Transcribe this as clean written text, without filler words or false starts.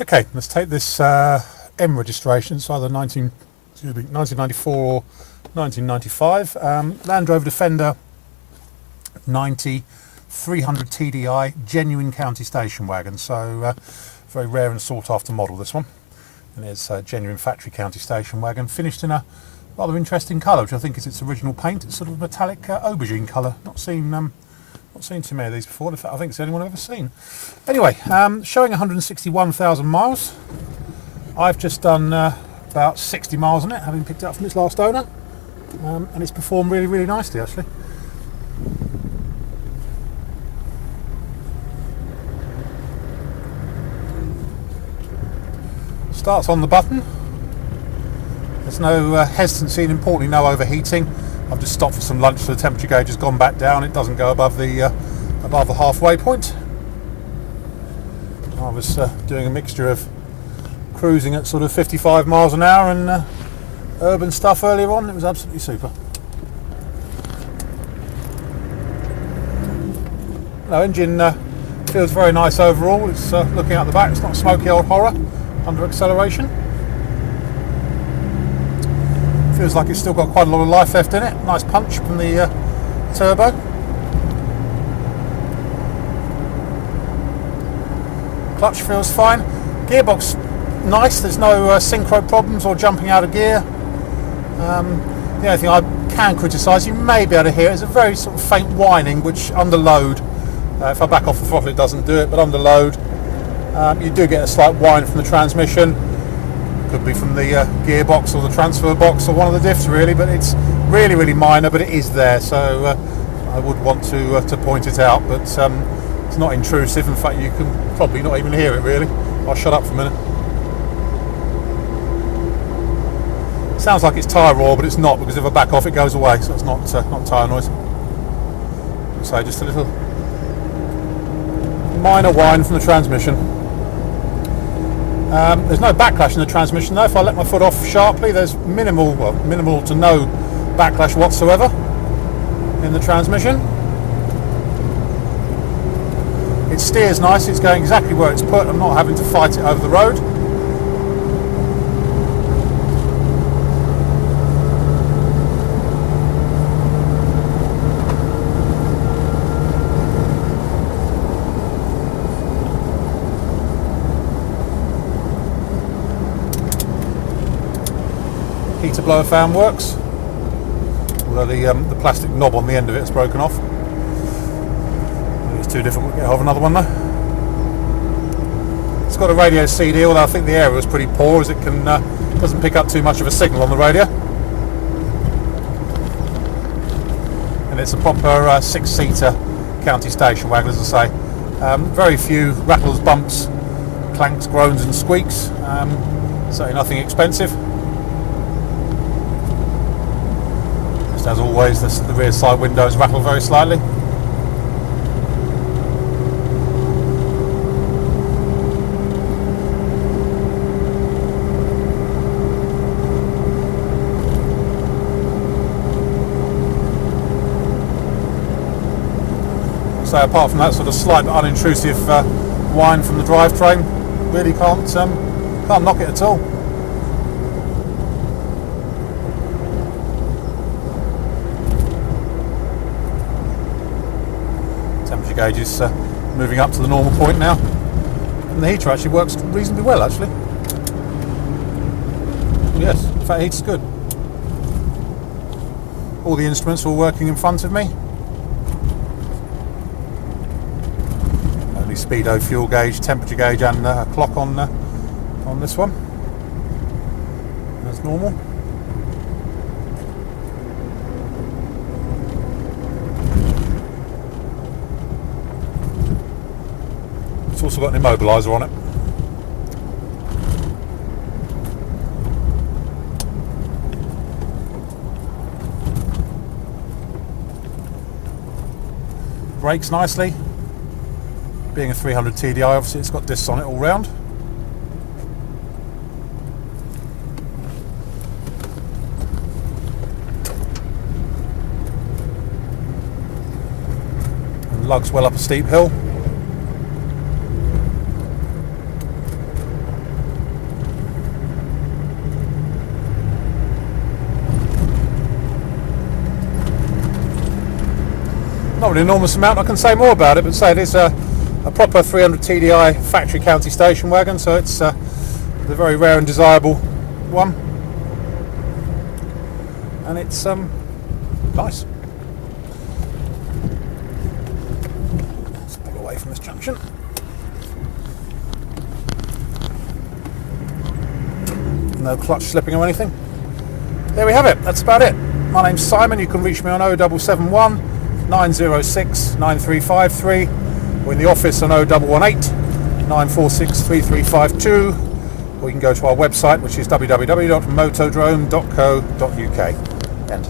Okay, let's take this M registration. It's either 1994 or 1995. Land Rover Defender 90 300 TDI genuine county station wagon. So very rare and sought after model, this one. And it's a genuine factory county station wagon, finished in a rather interesting colour, which I think is its original paint. It's sort of a metallic aubergine colour. Not seen too many of these before. In fact, I think it's the only one I've ever seen. Anyway, showing 161,000 miles. I've just done about 60 miles on it, having picked it up from its last owner, and it's performed really, really nicely, actually. Starts on the button. There's no hesitancy, and importantly, no overheating. I've just stopped for some lunch, so the temperature gauge has gone back down. It doesn't go above the halfway point. I was doing a mixture of cruising at sort of 55 miles an hour and urban stuff earlier on. It was absolutely super. No, engine feels very nice overall. It's looking out the back. It's not a smoky old horror under acceleration. Feels like it's still got quite a lot of life left in it. Nice punch from the turbo. Clutch feels fine. Gearbox nice. There's no synchro problems or jumping out of gear. The only thing I can criticise, you may be able to hear, is a very sort of faint whining, which under load, if I back off the throttle it doesn't do it, but under load you do get a slight whine from the transmission. Could be from the gearbox or the transfer box or one of the diffs, really, but it's really, really minor, but it is there, so I would want to point it out, but it's not intrusive. In fact, you can probably not even hear it, really. I'll shut up for a minute. Sounds like it's tyre roar, but it's not, because if I back off it goes away, so it's not tyre noise. So just a little minor whine from the transmission. There's no backlash in the transmission though. If I let my foot off sharply, there's minimal to no backlash whatsoever in the transmission. It steers nice, it's going exactly where it's put. I'm not having to fight it over the road. Heater blower fan works, although the plastic knob on the end of it is broken off. It's too difficult to get hold of another one though. It's got a radio CD, although I think the area is pretty poor, as it doesn't pick up too much of a signal on the radio. And it's a proper 6-seater county station wagon, as I say. Very few rattles, bumps, clanks, groans and squeaks. Certainly nothing expensive. As always, the rear side windows rattle very slightly. So apart from that sort of slight but unintrusive whine from the drivetrain, really can't knock it at all. Temperature gauge is moving up to the normal point now, and the heater actually works reasonably well, actually. Yes, in fact, the heater's good. All the instruments are all working in front of me. Only speedo, fuel gauge, temperature gauge and a clock on this one. That's normal. It's also got an immobiliser on it. Brakes nicely. Being a 300 TDI, obviously it's got discs on it all round. And lugs well up a steep hill. not an enormous amount I can say more about it, but say it is a proper 300 TDI factory county station wagon, so it's the very rare and desirable one, and it's nice. Let's pull away from this junction. No clutch slipping or anything. There we have it. That's about it. My name's Simon. You can reach me on 0771 906 9353, or in the office on 0118 946 3352, or you can go to our website, which is www.motodrome.co.uk. End.